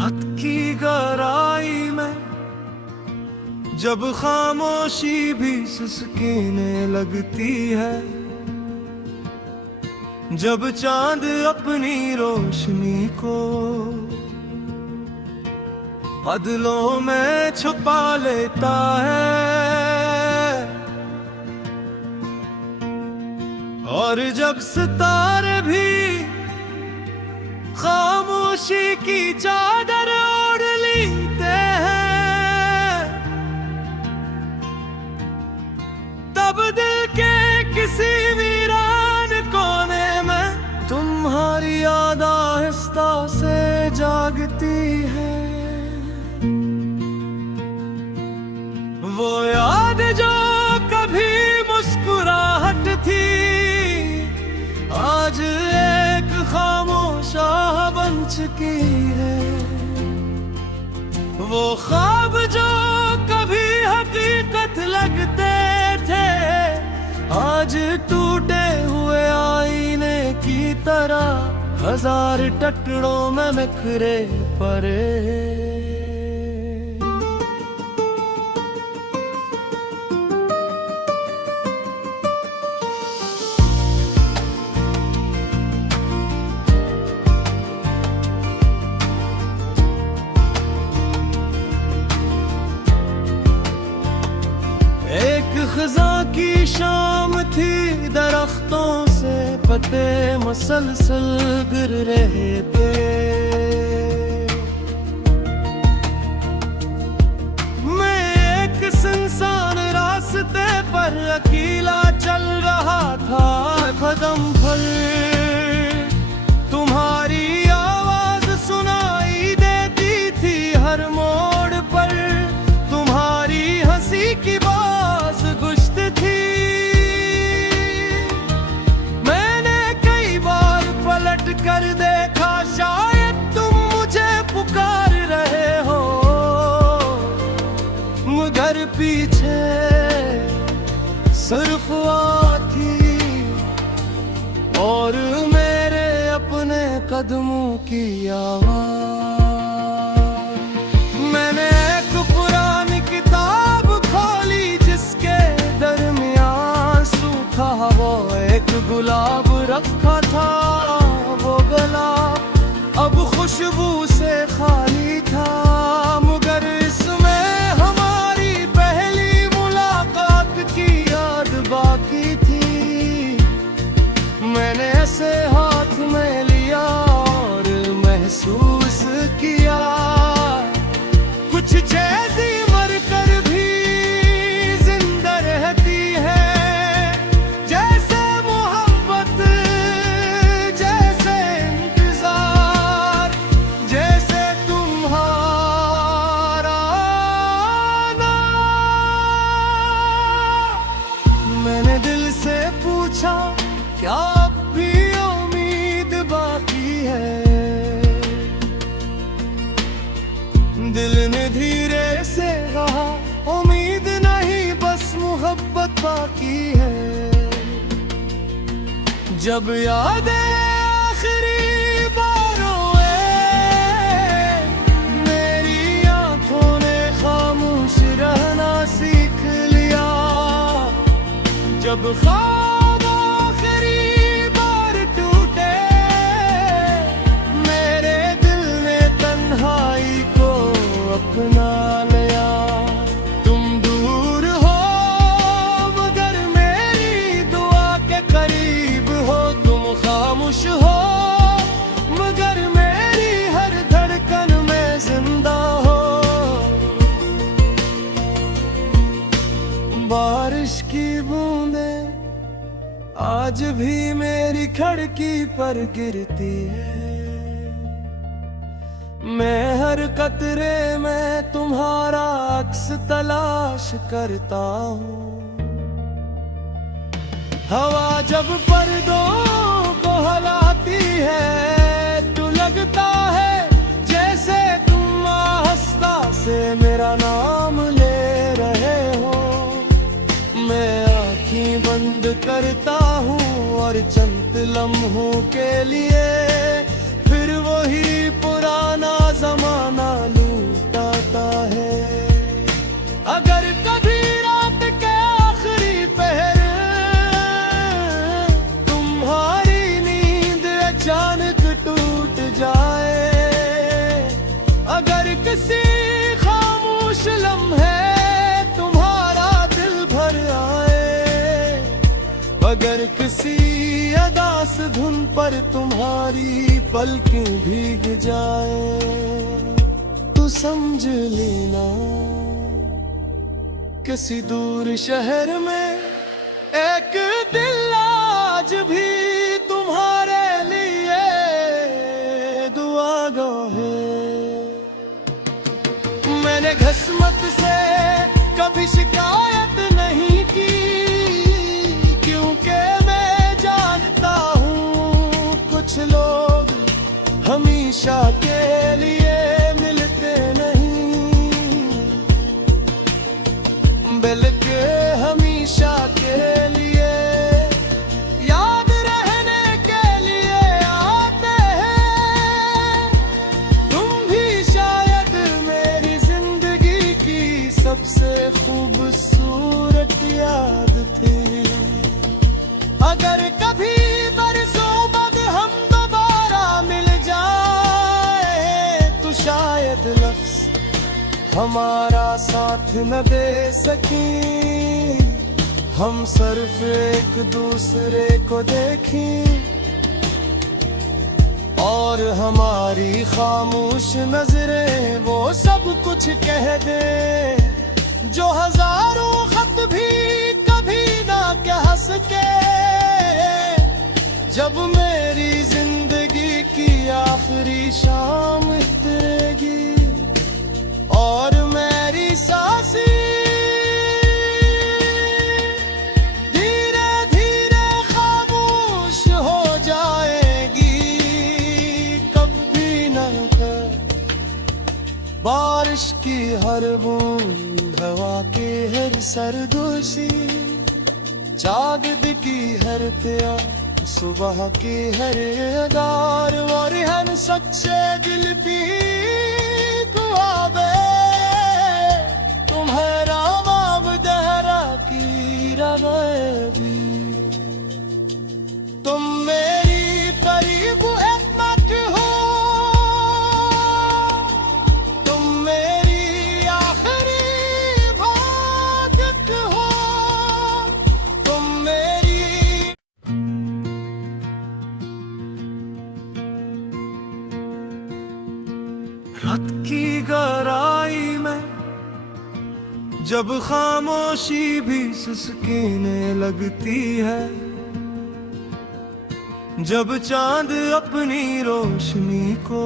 रात की गहराई में जब खामोशी भी सुस्कीने लगती है, जब चांद अपनी रोशनी को बादलों में छुपा लेता है, और जब सितारे भी खामोशी की चादर ओढ़ लेते हैं, तब दिल के किसी वीरान कोने में तुम्हारी याद आहिस्ता से जागती है। वो याद जो कभी मुस्कुराहट थी, आज एक खामोशा बन चुकी है। वो ख्वाब जो कभी हकीकत लगते थे, आज टूटे हुए आईने की तरह हजार टुकड़ों में बिखरे पड़े। खज़ां की शाम थी, दरख्तों से पत्ते मसलसल गिर रहे थे। मैं एक सुनसान रास्ते पर अकेला चल रहा था, कदम पर तुम्हारी आवाज सुनाई देती थी हर मोड़ पर, तुम्हारी हंसी की कर देखा, शायद तुम मुझे पुकार रहे हो, मगर पीछे सिर्फ थी और मेरे अपने कदमों की आवाज। मैंने एक पुरानी किताब खोली जिसके दरमियान सूखा वो एक गुलाब रखा था। वो गला अब खुशबू से खाली था, मगर इसमें हमारी पहली मुलाकात की याद बाकी थी। मैंने ऐसे हाथ में लिया और महसूस किया कुछ चीज़ें मर कर भी जिंदा रहती है, क्या अब भी उम्मीद बाकी है। दिल ने धीरे से कहा, उम्मीद नहीं बस मोहब्बत बाकी है। जब यादें आखिरी बार मेरी आंखों ने खामोश रहना सीख लिया, जब अपना लिया। तुम दूर हो मगर मेरी दुआ के करीब हो, तुम खामोश हो मगर मेरी हर धड़कन में जिंदा हो। बारिश की बूंदें आज भी मेरी खिड़की पर गिरती है, मैं हर कतरे में तुम्हारा अक्स तलाश करता हूँ। हवा जब पर्दों को हिलाती है तो लगता है जैसे तुम आहिस्ता से मेरा नाम ले रहे हो। मैं आँखें बंद करता हूँ और चंद लम्हों के लिए फिर वही पुराना ज़माना अगर किसी अदास धुन पर तुम्हारी पलकें भीग जाए तो समझ लेना किसी दूर शहर में एक दिल आज भी तुम्हारे लिए दुआ गो है। मैंने किस्मत से कभी शिकायत नहीं की, क्योंकि मैं जानता हूँ कुछ लोग हमेशा के लिए मिलते नहीं, बल्कि हमेशा के लिए याद रहने के लिए आते हैं। तुम भी शायद मेरी जिंदगी की सबसे खूबसूरत याद थे। अगर कभी बरसों बाद हम दोबारा मिल जाए तो शायद लफ्ज़ हमारा साथ न दे सकें, हम सिर्फ एक दूसरे को देखें और हमारी खामोश नजरें वो सब कुछ कह दे जो हजारों खत भी कभी ना कह सके। जब मेरी जिंदगी की आखिरी शाम उतरेगी और मेरी सांसें धीरे धीरे खामोश हो जाएगी, कभी न कर बारिश की हर बूंद, हवा की हर सरगोशी, चाँद की हर तिया, सुबह की हर अदार और हर सच्चे दिल की ख्वाबे तुम्हारा बाब दहरा की रगबी। तुम मेरी करीब अहमद हो, तुम मेरी आखिरी इबादत हो, तुम मेरी रात की गहराई में जब खामोशी भी सुस्कीने लगती है, जब चांद अपनी रोशनी को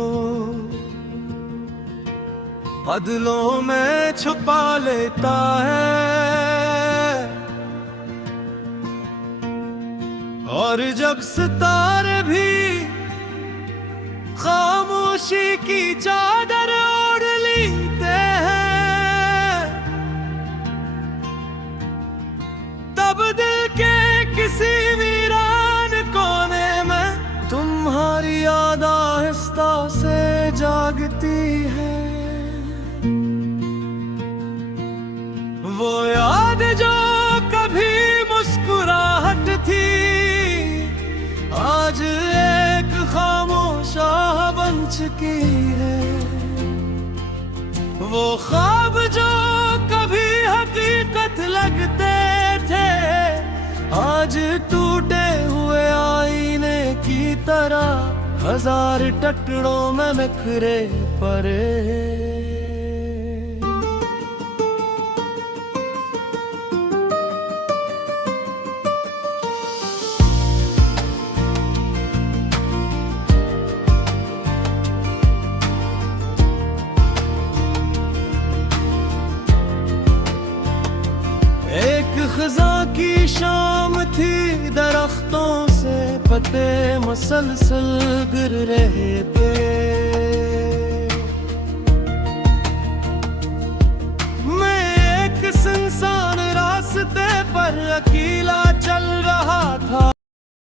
बादलों में छुपा लेता है, और जब सितारे भी खामोशी की चादर ओढ़ लेते हैं, तब दिल के किसी वीरान कोने में तुम्हारी याद आहिस्ता से जागती है। वो याद जो कभी मुस्कुराहट थी आज एक खामोशा बन चुकी है। वो ख्वाब जो कभी हकीकत लगते थे आज टूटे हुए आईने की तरह हजार टुकड़ों में बिखरे पड़े। खज़ां की शाम थी, दरख्तों से पत्ते मसलसल गिर रहे थे। मैं एक सुनसान रास्ते पर अकेला चल रहा